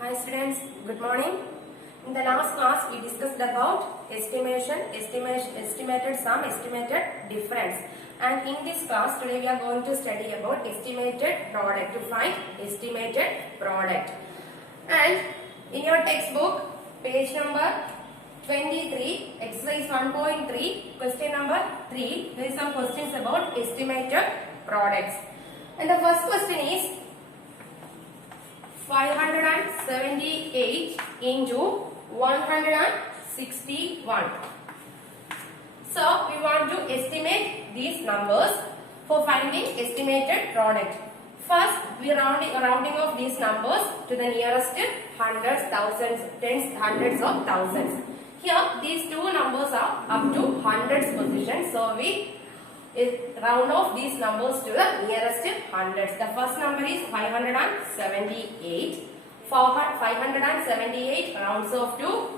Hi students, good morning. In the last class we discussed about estimated sum, estimated difference. And in this class today we are going to study about estimated product, to find estimated product. And in your textbook, page number 23, exercise 1.3, question number 3, there is some questions about estimated products. And the first question is 578 into 161. So we want to estimate these numbers for finding estimated product. First, we are rounding off these numbers to the nearest hundreds, thousands, tens, hundreds of thousands. Here, these two numbers are up to hundreds position. So we round off these numbers to the nearest hundreds. The first number is 578. 578 rounds off to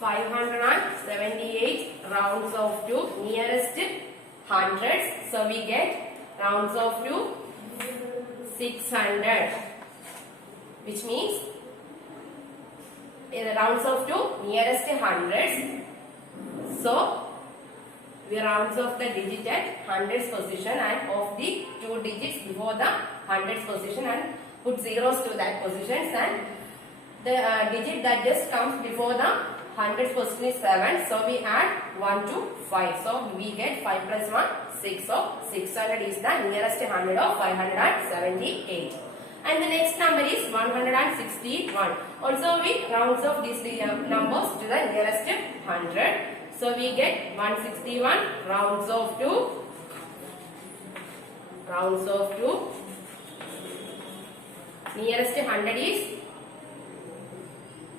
578 rounds off to nearest hundreds. So we get rounds off to 600, which means rounds off to nearest hundreds. So we rounds off the digit at hundreds position and of the two digits before the hundreds position and put zeros to that positions, and the digit that just comes before the hundreds position is 7. So we add 1 to 5. So we get 5 plus 1, 6. So 600 is the nearest hundred of 578. And the next number is 161. Also we rounds off these numbers to the nearest 100. So we get 161 rounds off to nearest 100 is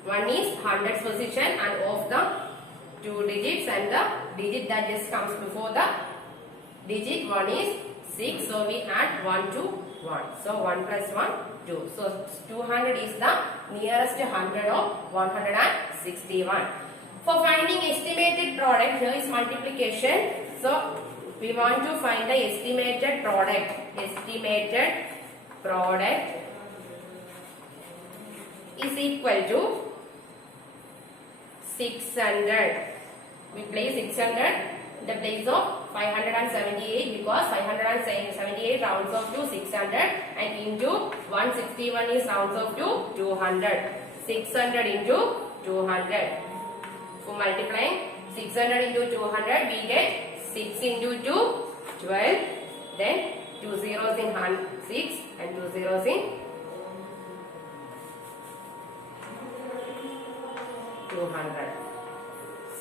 1 is hundreds position and of the two digits, and the digit that just comes before the digit 1 is 6. So we add 1 to 1. So 1 plus 1, 2. So 200 is the nearest 100 of 161. For finding estimated product, here is multiplication. So we want to find the estimated product. Estimated product is equal to 600. We place 600 in the place of 578 because 578 rounds off to 600 and into 161 is rounds off to 200. 600 into 200. For multiplying 600 into 200, we get 6 into 2, 12. Then 2 zeros in 6 and 2 zeros in 200.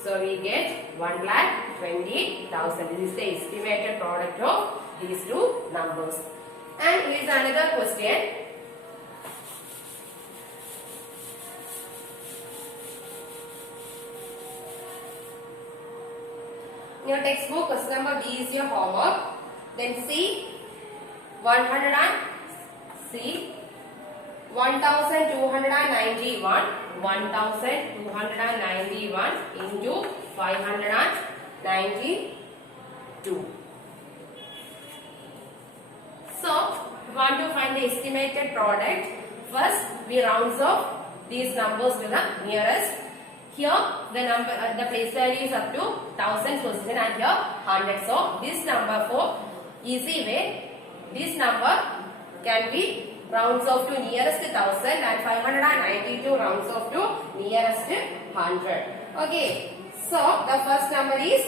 So we get 1,20,000. This is the estimated product of these two numbers. And here is another question. In your textbook, question number B is your homework. Then C 1291 into 592. So we want to find the estimated product. First we rounds off these numbers to the nearest. Here the number the place value is up to thousands position and here 100. So this number, for easy way, this number can be rounds off to nearest 1000 and 592 rounds off to nearest 100. Okay. So the first number is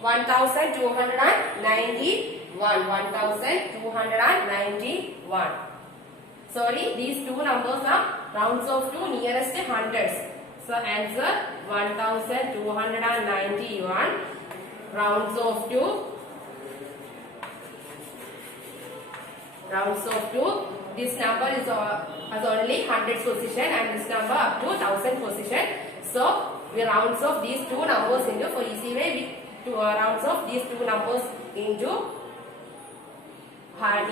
1291. 1291. Sorry, these two numbers are rounds off to nearest hundreds. So answer 1291 rounds off to this number is has only hundreds position and this number up to 1000 position. So we rounds off these two numbers into, for easy way we rounds off these two numbers into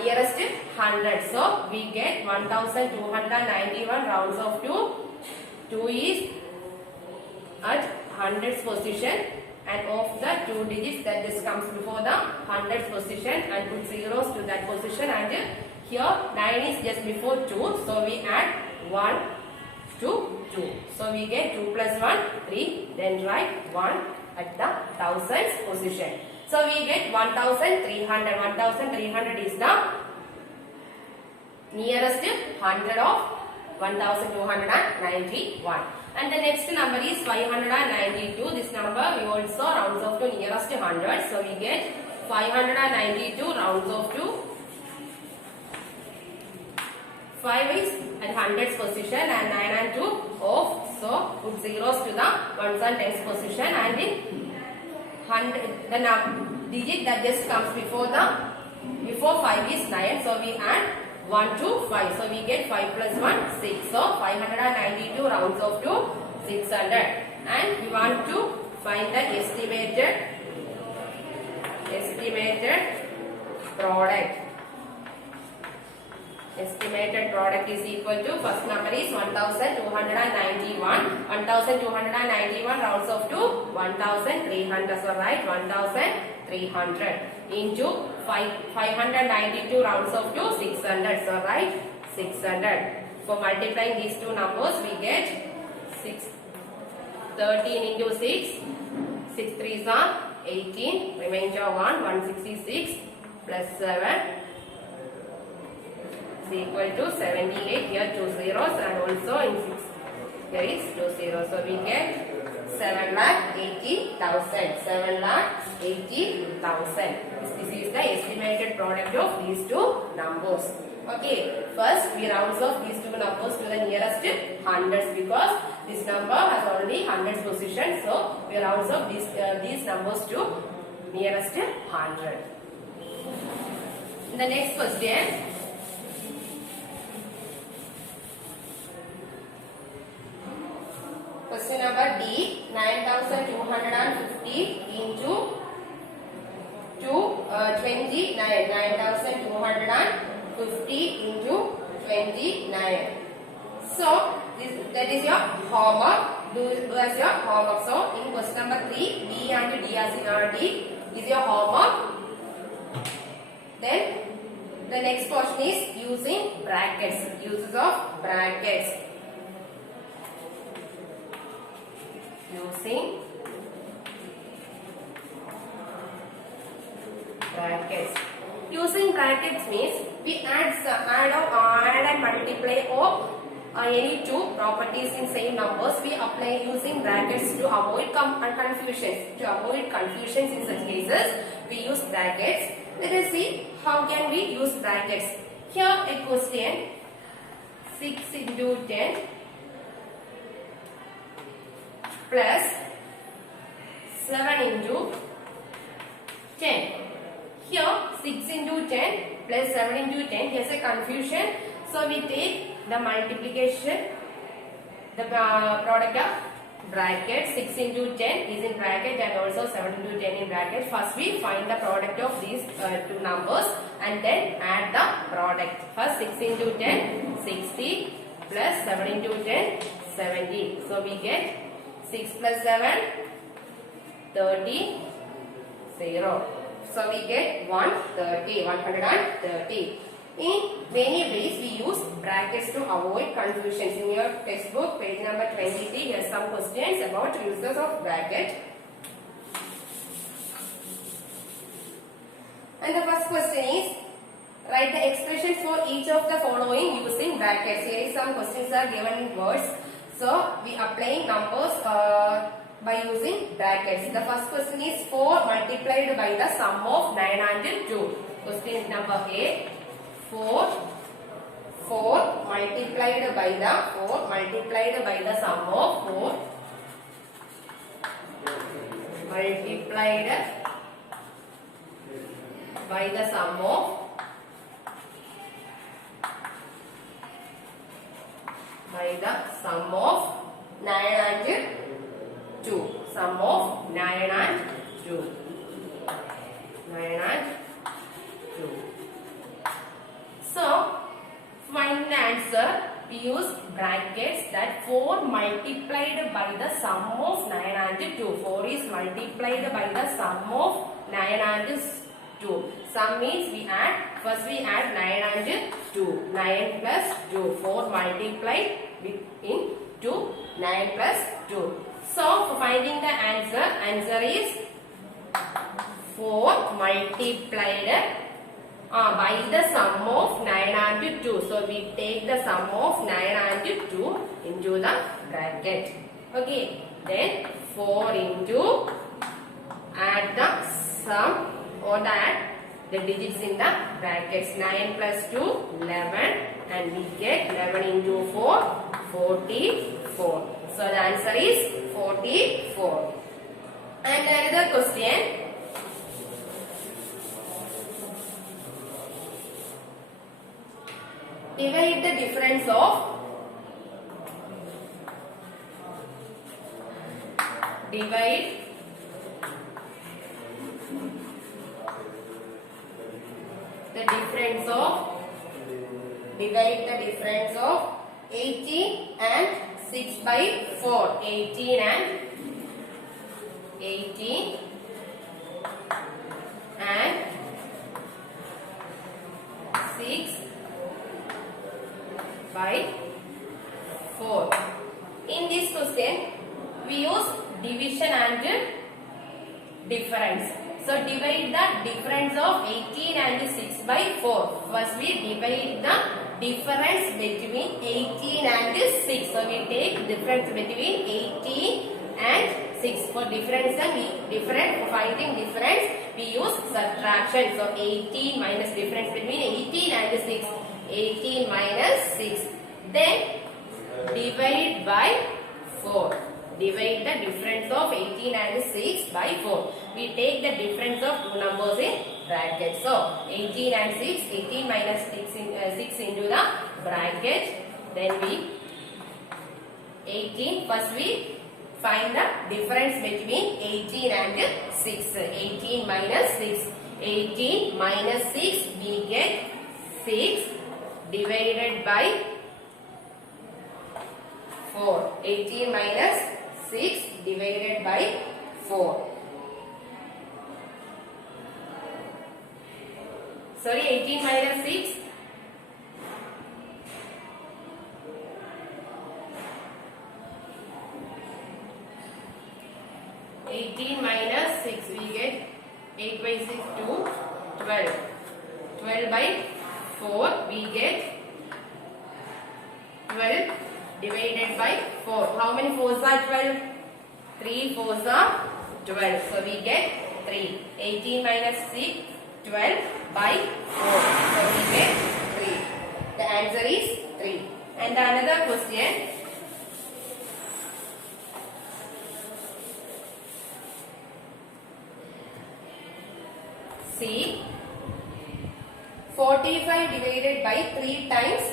nearest 100. So we get 1291 rounds off to 2 is at hundreds position and of the two digits that just comes before the hundreds position and put zeros to that position, and here 9 is just before 2, so we add 1 to 2. So we get 2 plus 1, 3. Then write 1 at the thousands position. So we get 1300. 1300 is the nearest hundred of 1291. And the next number is 592. This number we also rounds off to nearest hundred. So we get 592 rounds off to 5 is at hundreds position and 9 and 2 off. So put zeros to the ones and tens position, and in hundred the digit that just comes before 5 is 9. So we add 1 to 5. So we get 5 plus 1 6. So 592 rounds off to 600, and we want to find the estimated product. Estimated product is equal to, first number is 1291. 1291 rounds off to 1300. So write 1300 into 592 rounds off to 600. So write 600. For multiplying these two numbers, we get 13 into 6. 6 3s are 18. Remainder 1. 166 plus 7 is equal to 78. Here 2 zeros, and also in 6 here is 2 zeros. So we get 7,80,000. 7,80,000. This is the estimated product of these two numbers. Okay, first we round off these two numbers to the nearest hundreds, because this number has already hundreds position. So we round off these numbers to nearest 100. The next question. Question number D. 9,250 into 29. 9,250 into 29. So that is your homework. Do as your homework. So in question number 3, B and D as in R D is your homework. Then the next question is using brackets. Uses of brackets. Using brackets. Using brackets means we add and multiply of any two properties in same numbers. We apply using brackets to avoid confusions. To avoid confusions in such cases, we use brackets. Let us see how can we use brackets. Here a question: 6 into 10 plus 7 into 10. Here 6 into 10 plus 7 into 10. Here's a confusion. So we take the multiplication, the product of bracket. 6 into 10 is in bracket and also 7 into 10 in bracket. First we find the product of these two numbers and then add the product. First 6 into 10, 60 plus 7 into 10, 70. So we get 6 plus 7, 30, 0. So we get 130, 130. In many ways we use brackets to avoid confusions. In your textbook, page number 23, here are some questions about uses of bracket. And the first question is, write the expressions for each of the following using brackets. Here some questions are given in words. So we applying numbers by using brackets. The first question is 4 multiplied by the sum of 9 and 2. Question number A. 4 multiplied by the sum of 4 multiplied by the sum of 9 and 2. Sum of 9 and 2. 9 and 2. So, find the answer. We use brackets that 4 multiplied by the sum of 9 and 2. 4 is multiplied by the sum of 9 and 2. Sum means we add, first we add 9 and 2. 9 plus 2. 4 multiplied in 2, 9 plus 2. So for finding the answer is 4 multiplied by the sum of 9 and 2. So we take the sum of 9 and 2 into the bracket. Okay. Then 4 into add the sum or the digits in the brackets. 9 plus 2, 11, and we get 11 into 4, 44. So the answer is 44. And another question. Divide the difference of divide the difference of 18 and 6 by 4. 18 and 6 by 4. In this question, we use division and difference. So divide the difference of 18 and 6 by 4. First we divide the difference between 18 and 6. So we take difference between 18 and 6. For difference, for finding difference, we use subtraction. So 18 minus difference between 18 and 6. 18 minus 6. Then divide by 4. Divide the difference of 18 and 6 by 4. We take the difference of two numbers in bracket. So 18 and 6. 18 minus 6 into the bracket. Then we 18. First we find the difference between 18 and 6. 18 minus 6. 18 minus 6 we get 6 divided by 4. 18 minus 6 divided by 4. Sorry, 18 minus 6. 18 minus 6 we get 8 by 6 to 12. 12 by 4 we get 12 divided by 4. How many 4s are 12? 3 4s are 12. So we get 3. 18 minus 6, 12 by 4. So we get 3. The answer is 3. And another question. See, 45 divided by 3 times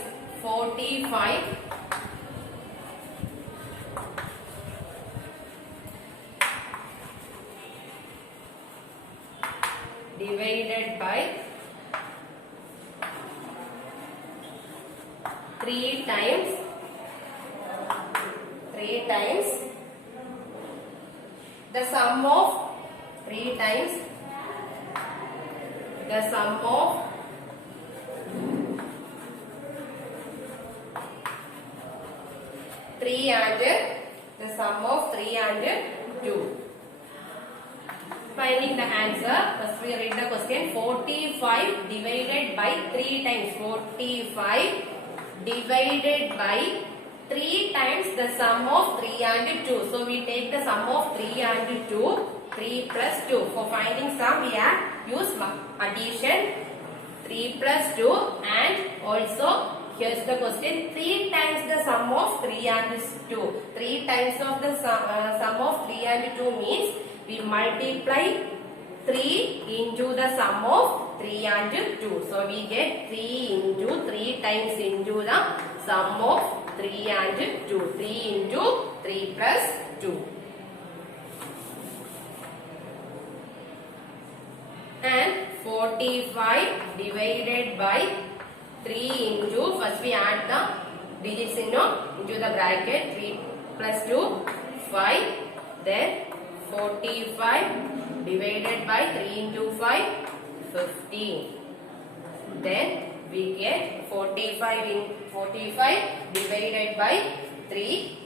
45 divided by 3 times the sum of 3 times the sum of 3 and the sum of 3 and 2. Finding the answer, first we read the question. 45 divided by 3 times. 45 divided by 3 times the sum of 3 and 2. So we take the sum of 3 and 2. 3 plus 2. For finding sum, we have used addition. 3 plus 2, and also here's the question. 3 times the sum of 3 and 2. 3 times of the sum of 3 and 2 means we multiply 3 into the sum of 3 and 2. So we get 3 into 3 times into the sum of 3 and 2. 3 into 3 plus 2. And 45 divided by 3 into, first we add the digits into the bracket. 3 plus 2, 5. Then 45 divided by 3 into 5, 15. Then we get 45 divided by 3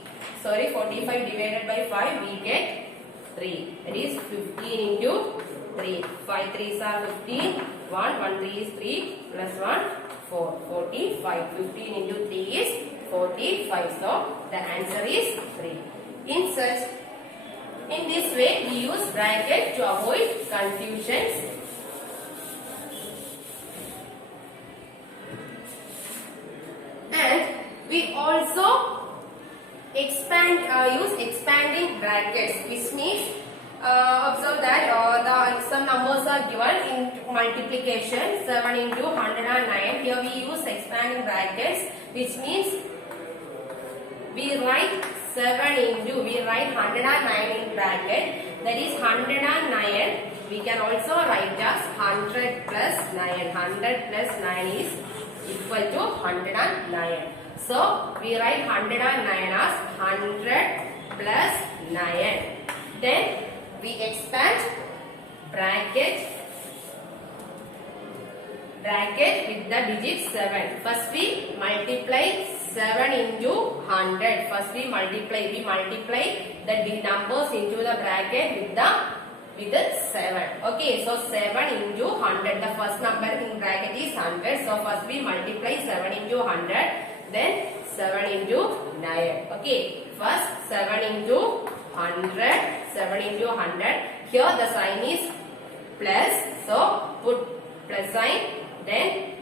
45 divided by 5, we get 3. That is 15 into 3. 5 3s are 15. 1 3 is 3 plus 1 4. 45. 15 into 3 is 45. So the answer is 3. In this way, we use bracket to avoid confusions. And we also use expanding brackets, which means observe that some numbers are given in multiplication 7 into 109. Here we use expanding brackets, which means we write 109 in bracket, that is 109. We can also write as 100 plus 9. 100 plus 9 is equal to 109. So we write 109 as 100 plus 9. Then we expand bracket with the digit 7. First we multiply 7 into 100. First we multiply the numbers into the bracket with the 7. Okay, so 7 into 100. The first number in bracket is 100. So first we multiply 7 into 100. Then 7 into 9. Okay, first 7 into 100. 7 into 100. Here the sign is plus. So put plus sign. Then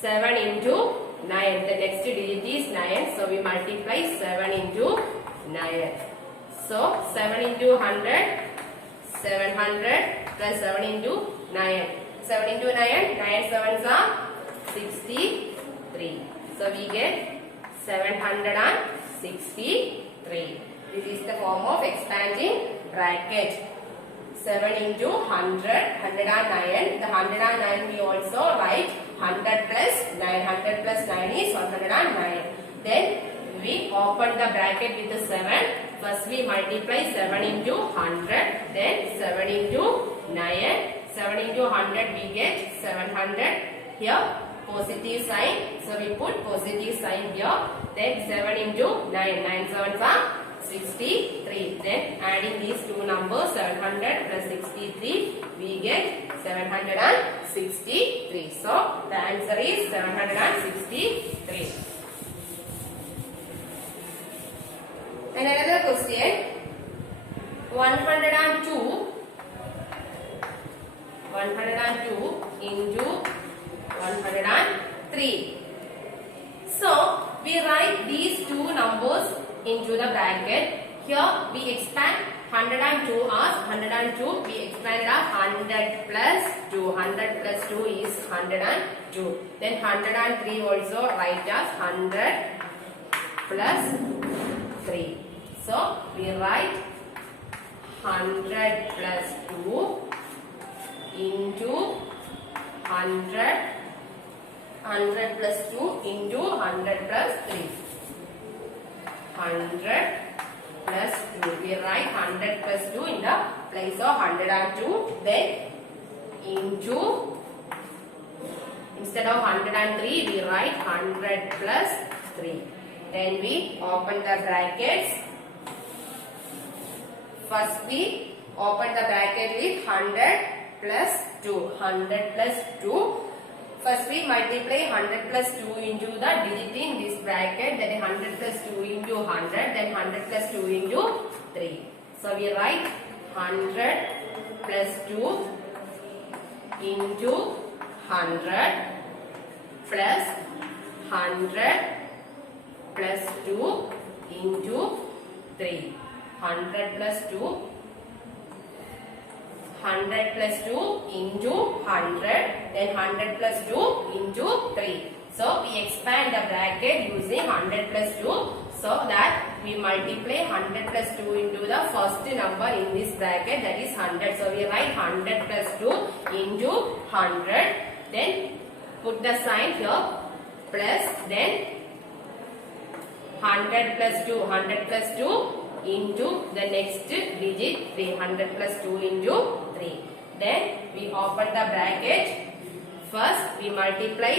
7 into 9. The next digit is 9. So we multiply 7 into 9. So 7 into 100. 700 plus 7 into 9. 7 into 9. 9 sevens are 63. So we get 763. This is the form of expanding bracket. 7 into 100. 109. The 109 we also write 100 plus 9. 100 plus 9 is 109. Then we open the bracket with the 7. First we multiply 7 into 100. Then 7 into 9. 7 into 100 we get 700. Here positive sign. So we put positive sign here. Then 7 into 9. 9 sevens are 63. Then adding these two numbers 700 plus 63 we get 763. So the answer is 763. And another question, 102 into 103. So we write these two numbers into the bracket. Here we expand 102 as 102. We expand as 100 plus 2. 100 plus 2 is 102. Then 103 also write as 100 plus 3. So we write 100 plus 2 into 100. 100 plus 2 into 100 plus 3. 100 plus 2. We write 100 plus 2 in the place of 102. Then into, instead of 103 we write 100 plus 3. Then we open the brackets. First we open the bracket with 100 plus 2. 100 plus 2. First we multiply 100 plus 2 into the digit in this bracket. That is 100 plus 2 into 100. Then 100 plus 2 into 3. So we write 100 plus 2 into 100 plus 100 plus 2 into 3. 100 plus 2. 100 plus 2 into 100. Then 100 plus 2 into 3. So we expand the bracket using 100 plus 2. So that we multiply 100 plus 2 into the first number in this bracket, that is 100. So we write 100 plus 2 into 100. Then put the sign here plus, then 100 plus 2. 100 plus 2 into the next digit 300 plus 2 into 3. Then we open the bracket. First we multiply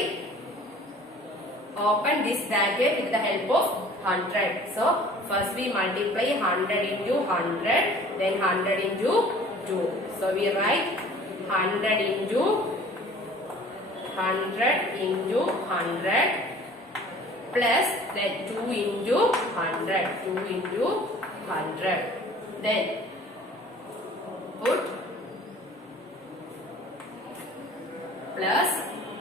open this bracket with the help of 100. So first we multiply 100 into 100, then 100 into 2. So we write 100 into 100 into 100 plus then 2 into 100, 2 into 100. Then put plus,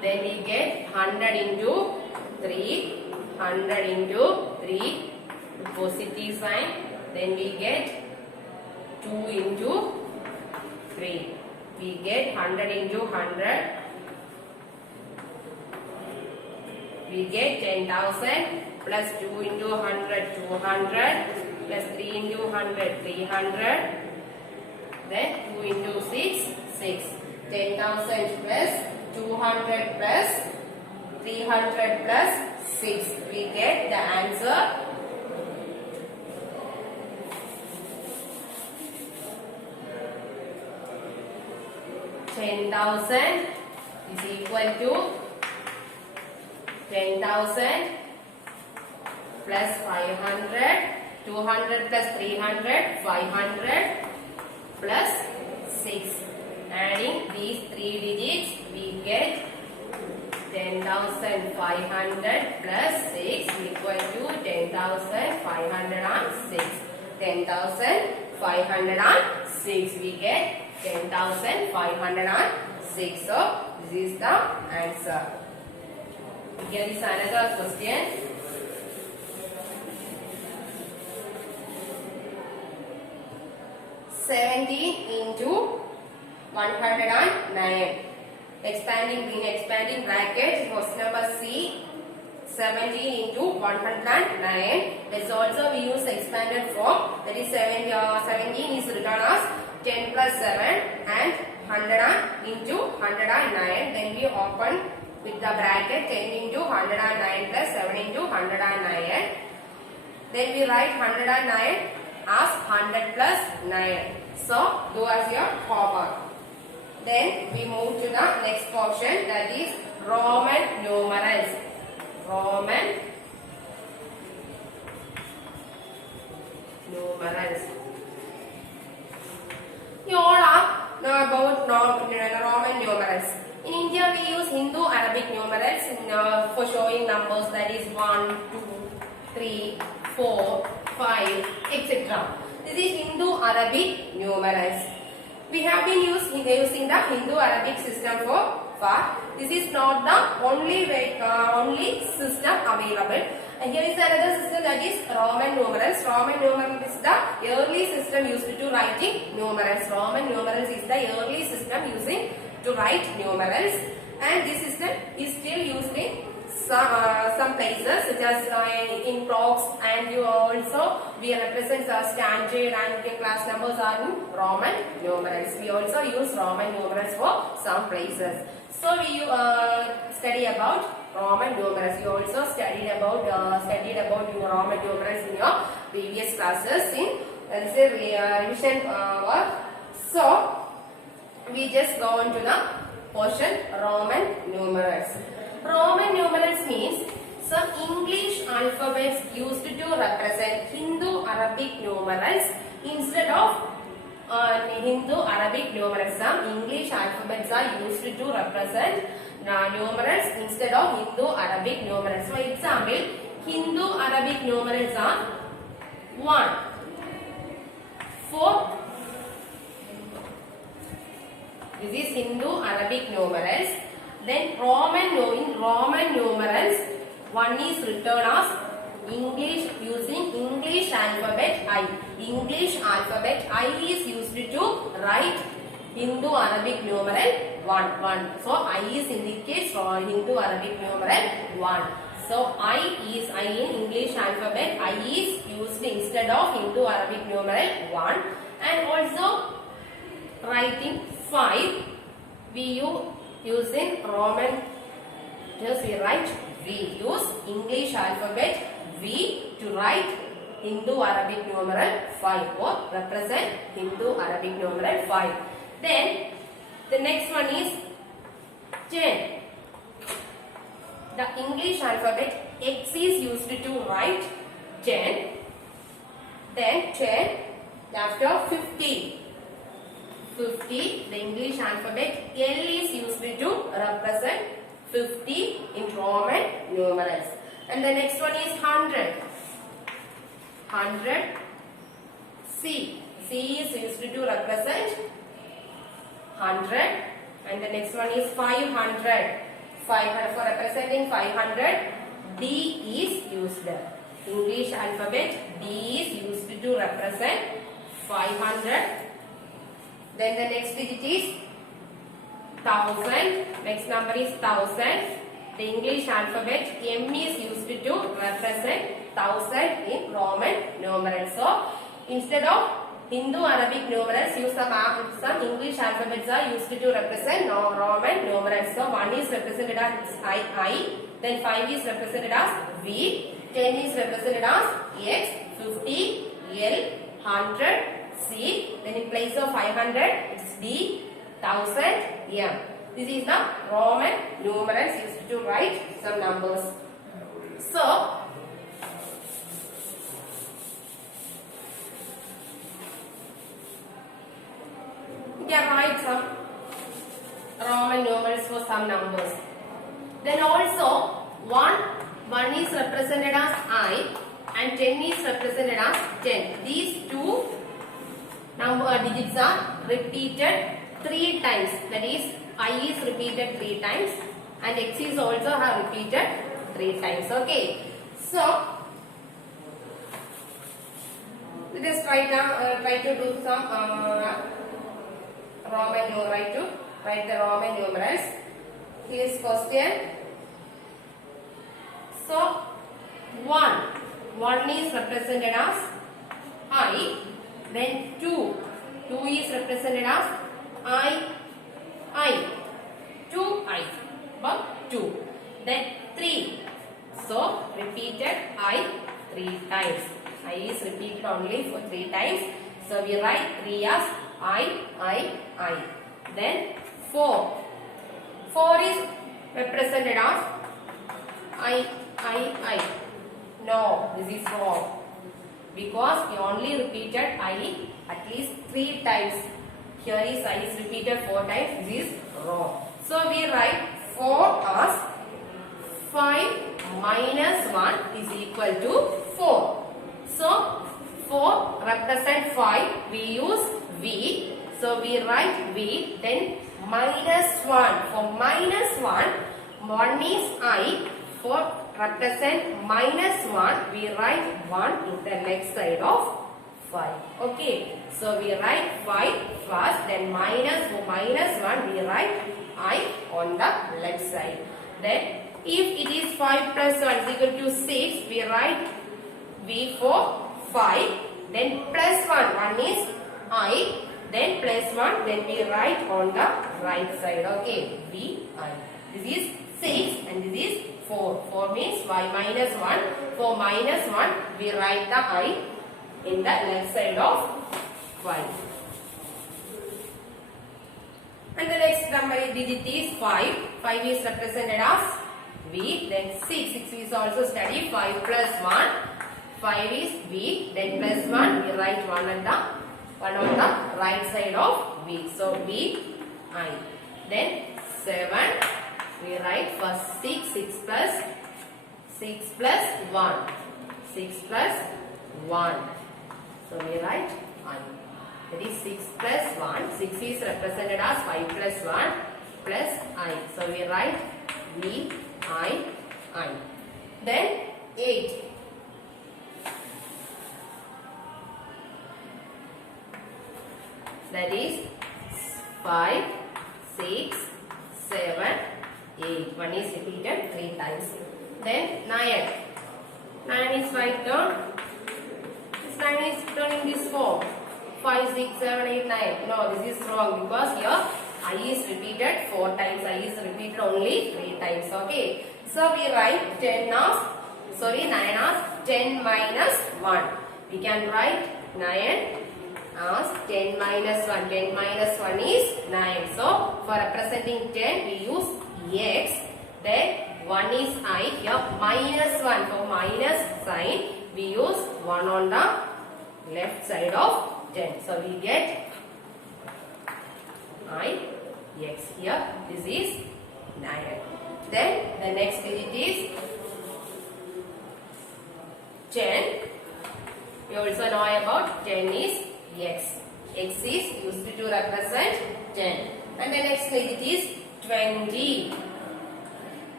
then we get 100 into 3, 100 into 3, positive sign, then we get 2 into 3. We get 100 into 100. We get 10,000 plus 2 into 100, 200 plus 3 into 100, 300. Then 2 into 6, 6. 10,000 plus 200 plus 300 plus 6. We get the answer 10,000 is equal to 10,000 plus 500, 200 plus 300, 500 plus 6. Adding these 3 digits, we get 10,500 plus 6 equal to 10,506. 10,506. We get 10,506. So this is the answer. Here is another question. $17 into 109. Expanding bracket, question number C. 17 into 109. Let's also we use expanded form. That is 17 is written as 10 plus 7 and 100 into 109. Then we open with the bracket 10 into 109 plus 7 into 109. Then we write 109 as 100 plus 9. So do as your homework. Then we move to the next portion, that is Roman numerals. Roman numerals. You all know about Roman numerals. In India, we use Hindu-Arabic numerals for showing numbers, that is 1, 2, 3, 4, 5, etc. This is Hindu-Arabic numerals. We have been using the Hindu-Arabic system for far. This is not the only system available. And here is another system, that is Roman numerals. Roman numerals is the early system used to writing numerals. Roman numerals is the early system using to write numerals, and this system is still used in some places, such as in clocks, and you also we represent standard and class numbers are in Roman numerals. We also use Roman numerals for some places. So we study about Roman numerals. You also studied about your Roman numerals in your previous classes in revision work. So we just go on to the portion Roman numerals. Roman numerals means some English alphabets used to represent Hindu-Arabic numerals instead of Hindu-Arabic numerals. Some English alphabets are used to represent numerals instead of Hindu-Arabic numerals. For example, Hindu-Arabic numerals are 1, 4. This is Hindu-Arabic numerals. Then in Roman numerals, one is written as English using English alphabet I. English alphabet I is used to write Hindu-Arabic numeral 1. So I is indicates for Hindu-Arabic numeral 1. So I in English alphabet I is used instead of Hindu-Arabic numeral 1. And also writing 5 we use in Roman, just we write V. Use English alphabet V to write Hindu-Arabic numeral 5 or represent Hindu-Arabic numeral 5. Then the next one is 10. the English alphabet X is used to write 10. Then 10 after 50. 50, the English alphabet L is used to represent 50 in Roman numerals. And the next one is 100. 100. C. C is used to represent 100. And the next one is 500. 500 for representing 500. D is used. English alphabet D is used to represent 500. Then the next digit is 1000. Next number is 1000. The English alphabet M is used to represent 1000 in Roman numerals. So instead of Hindu Arabic numerals, use some English alphabets are used to represent Roman numerals. So 1 is represented as I, then 5 is represented as V, 10 is represented as X, 50 L, 100 C, then in place of 500 it's D, 1000 M. This is the Roman numerals used to write some numbers. So you can write some Roman numerals for some numbers. Then also 1 is represented as I and 10 is represented as 10. These two number digits are repeated 3 times. That is, I is repeated 3 times and X is also repeated 3 times. Okay. So let us try to do some write the Roman numerals. Here is question. So 1 is represented as I. Then 2 is represented as I, 2I, but 2. Then 3. So repeated I 3 times. I is repeated only for 3 times. So we write 3 as I. Then 4. 4 is represented as I. No, this is wrong. Because he only repeated I at least 3 times. Here is I is repeated 4 times. This is wrong. So we write 4 as 5 minus 1 is equal to 4. So 4 represent 5. We use V. So we write V. Then minus 1. For minus 1 is I. For represent minus 1, we write 1 in the next side of 5. Okay. So we write 5 first, then minus, for minus 1 we write I on the left side. Then if it is 5 plus 1 is equal to 6, we write V for 5, then plus 1, 1 is I, then plus 1, then we write on the right side. Okay. V, I. This is 6 and this is 4. 4 means y minus 1. For minus 1, we write the I in the left side of 5. And the next number digit is 5. 5 is represented as V. Then 6. 6 is also studied. 5 plus 1. 5 is V. Then plus 1. We write 1 on the right side of V. So V, I. Then 7. We write first 6. 6 plus 1. 6 plus 1. So we write I. That is 6 plus 1. 6 is represented as 5 plus 1 plus I. So we write V, I. Then 8. That is 5, 6, 7, 8. 1 is repeated 3 times. Then 9. 9 is right down. This 9 is written in this form. 5, 6, 7, 8, 9. No, this is wrong because here I is repeated 4 times. I is repeated only 3 times. Okay. So we write 9 as 10 minus 1. We can write 9 as 10 minus 1. 10 minus 1 is 9. So for representing 10 we use X. Then 1 is I. Here minus 1. For minus sign, we use 1 on the left side of 10. So we get I x. Here this is 9. Then the next digit is 10. We also know about 10 is x. X is used to represent 10. And the next digit is 20.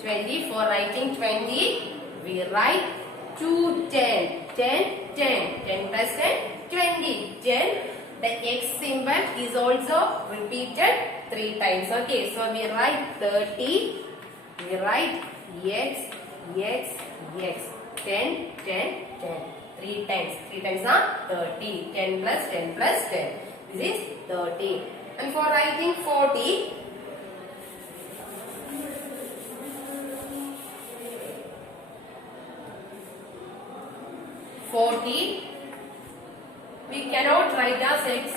20. For writing 20, we write 2 10. 10 10. 10 plus 10 20. 10. The x symbol is also repeated 3 times. Okay, so we write 30. We write x x x. 10 10 10. 3 times. 3 times are 30. 10 plus 10 plus 10. This is 30. And for writing 40, we cannot write as x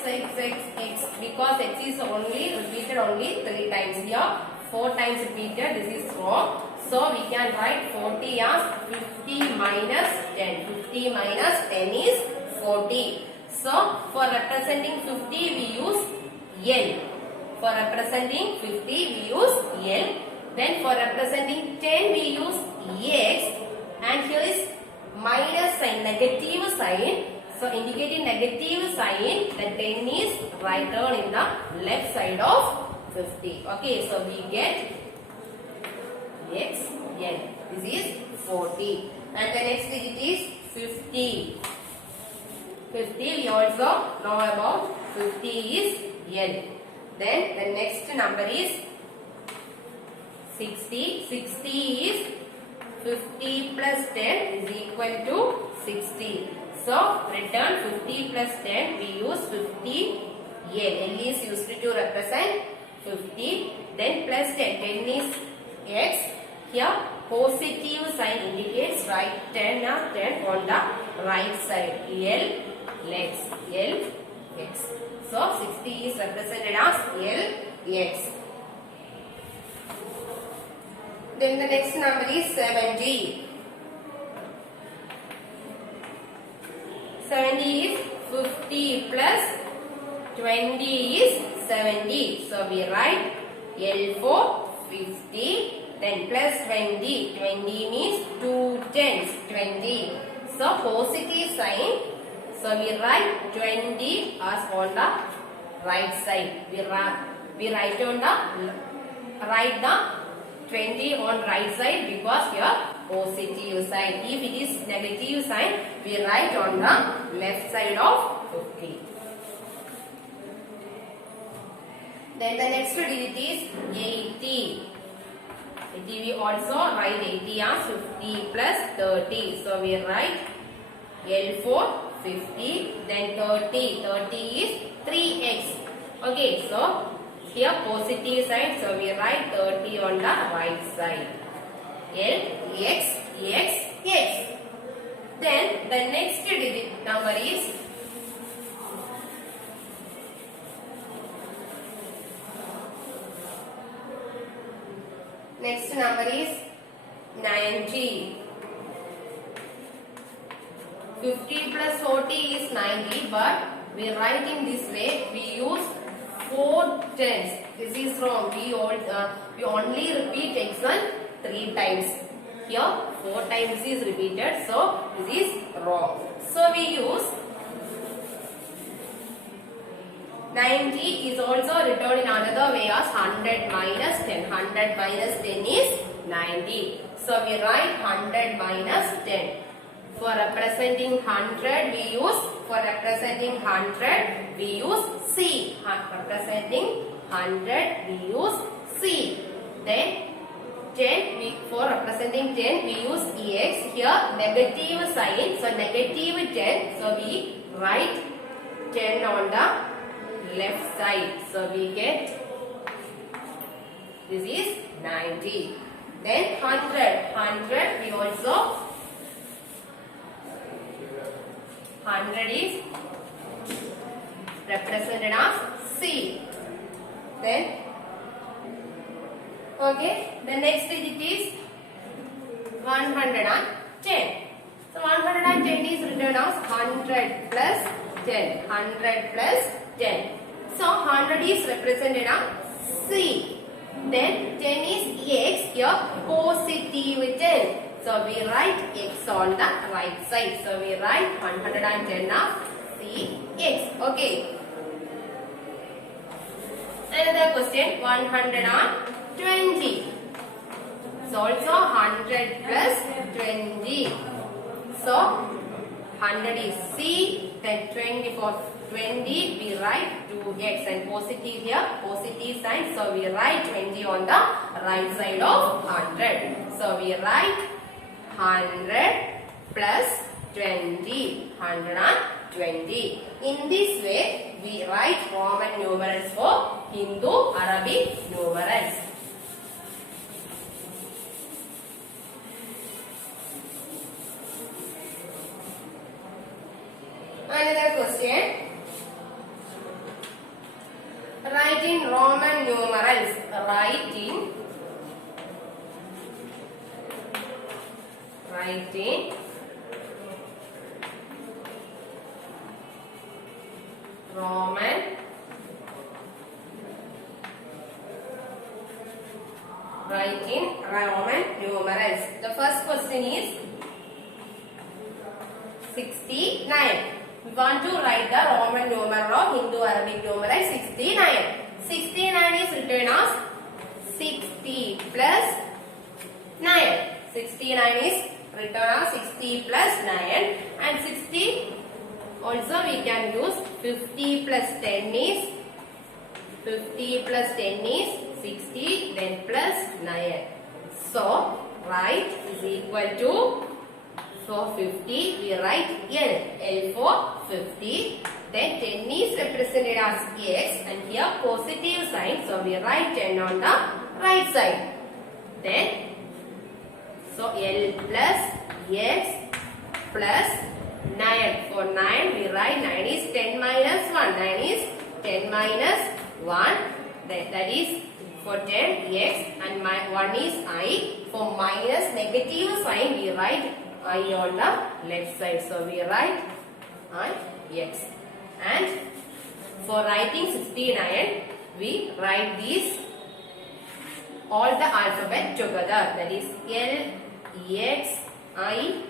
because x is only repeated only 3 times. Here 4 times repeated. This is wrong. So we can write 40 as 50 minus 10. 50 minus 10 is 40. So for representing 50 we use L. For representing 50 we use L. Then for representing 10 we use x. And here is minus sign, negative sign. So indicating negative sign, the 10 is written in the left side of 50. Okay, so we get x n. This is 40. And the next digit is 50. 50 we also know about 50 is n. Then the next number is 60. 60 is 50 plus 10 is equal to 60. So return 50 plus 10 we use 50 L. L is used to represent 50. Then plus 10. 10 is x. Here positive sign indicates write 10 or 10 on the right side. L x. L x. So 60 is represented as L x. Then the next number is 70. 70 is 50 plus 20 is 70. So we write L for 50. Then plus 20. 20 means 2 tens. 20. So positive sign. So we write 20 as on the right side. We write on the 20 on right side because here positive sign. If it is negative sign, we write on the left side of 50. Then the next digit is 80. 80 we also write 80 as 50 plus 30. So we write L for 50. Then 30. 30 is 3x. Okay, so here positive side, so we write 30 on the right side. L, x, x, x. Then the next digit number is next number is 90. 50 plus 40 is 90, but we write in this way. We use 4 tens. This is wrong. We only repeat x1 3 times. Here 4 times is repeated. So this is wrong. So we use 90 is also written in another way as 100 minus 10. 100 minus 10 is 90. So we write 100 minus 10. For representing 100 we use C. Representing 100 we use C. Then 10 for representing 10 we use EX. Here negative sign. So negative 10. So we write 10 on the left side. So we get this is 90. Then 100. 100 we also 100 is represented as C. Then okay, the next digit is 110. So 110 is written as 100 plus 10. 100 plus 10. So 100 is represented as C. Then 10 is X, your positive 10. So we write X on the right side. So we write 110 as CX. Okay. Another question, 120. So also 100 plus 20. So 100 is C, then 20 for 20 we write 2x, and positive here, positive sign, so we write 20 on the right side of 100. So we write 100 plus 20, 120. In this way we write Roman numerals for Hindu Arabic numerals. Another question. Write in Roman numerals. Write in Roman numerals. The first question is 69. We want to write the Roman numeral of Hindu Arabic numeral 69. 69 is written as 60 plus 9. 69 is written as 60 plus 9, and 60 also we can use 50 plus 10 is 60, then plus 9. So write is equal to, for 50 we write L for 50. Then 10 is represented as X, and here positive sign, so we write 10 on the right side. Then so L plus X plus 9. For 9 we write 9 is 10 minus 1. 9 is 10 minus 1. That is for 10 X, and 1 is I. For minus negative sign we write I on the left side. So we write I X. And for writing 69 we write these all the alphabet together. That is L, X, I,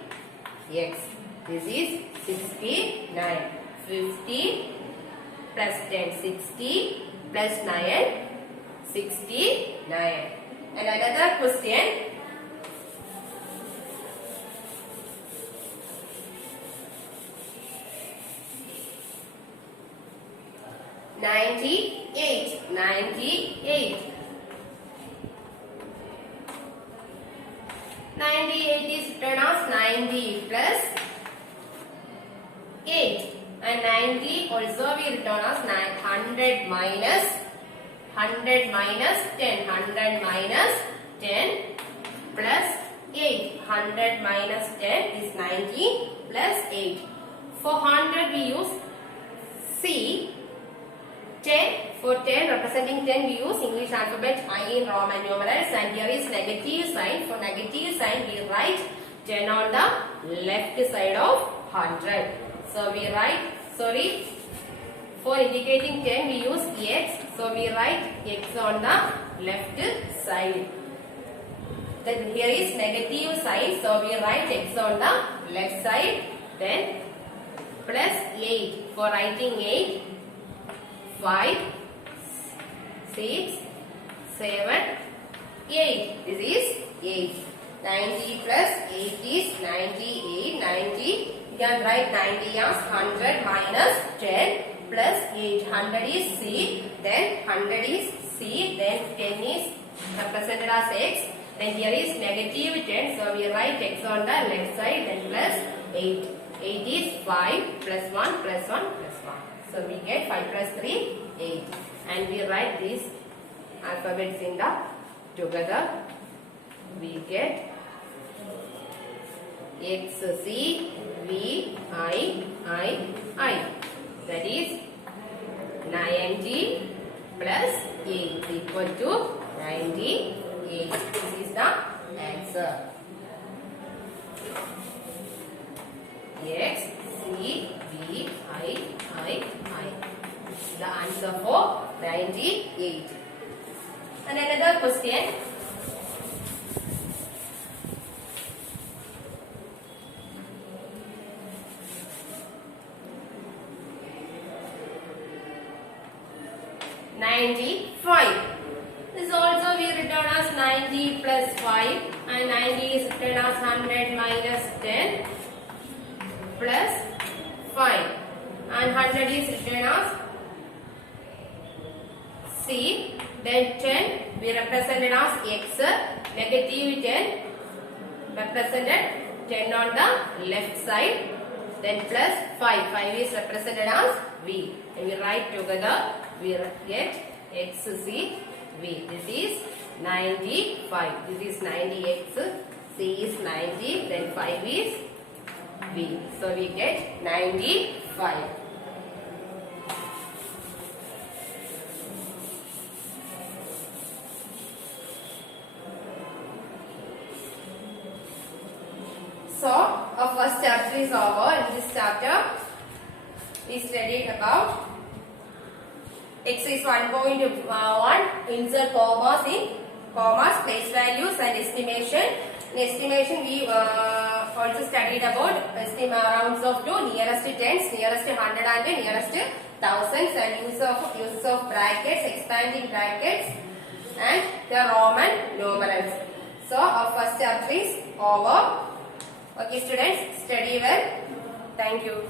X. This is 69. 50 plus 10, 60 plus 9, 69. And another question. 98. 98. 98 is written as 90 plus 8, and 90 also we written as 100 minus 10. 100 minus 10 plus 8. 100 minus 10 is 90 plus 8. For 100 we use C. 10. For 10, representing 10, we use English alphabet I in Roman numerals, and here is negative sign. For negative sign we write 10 on the left side of 100. So we write, for indicating 10 we use X. So we write X on the left side. Then here is negative sign. So we write X on the left side. Then plus 8. For writing 8, 5, 6, 7, 8. This is 8. 90 plus 8 is 98. 90. You can write 90 as 100 minus 10 plus 8. 100 is C. Then 100 is C. Then 10 is represented as X. Then here is negative 10. So we write X on the left side. Then plus 8. 8 is 5 plus 1 plus 1 plus 1. So we get 5 plus 3, 8. And we write these alphabets in the together. We get X, C, V, I. That is 90 plus 8 is equal to 98. This is the answer. X, C, V, I. The answer for 98. And another question. This also we written as 90 plus 5 and 90 is written as 100 minus 10 plus 5 and 100 is written as C, then 10 we represented as X, negative 10 represented 10 on the left side, then plus 5 is represented as V. And we write together, we get X, C, V. This is 95. This is 90X, C is 90, then 5 is V. So we get 95. So our first chapter is over. In this chapter we studied about exercise 1.1, insert commas, place values and estimation. In estimation we also studied about rounds of 2, nearest tens, nearest 100 and nearest thousands, and use of brackets, expanding brackets and the Roman numerals. So our first chapter is over. Okay students, study well. Thank you.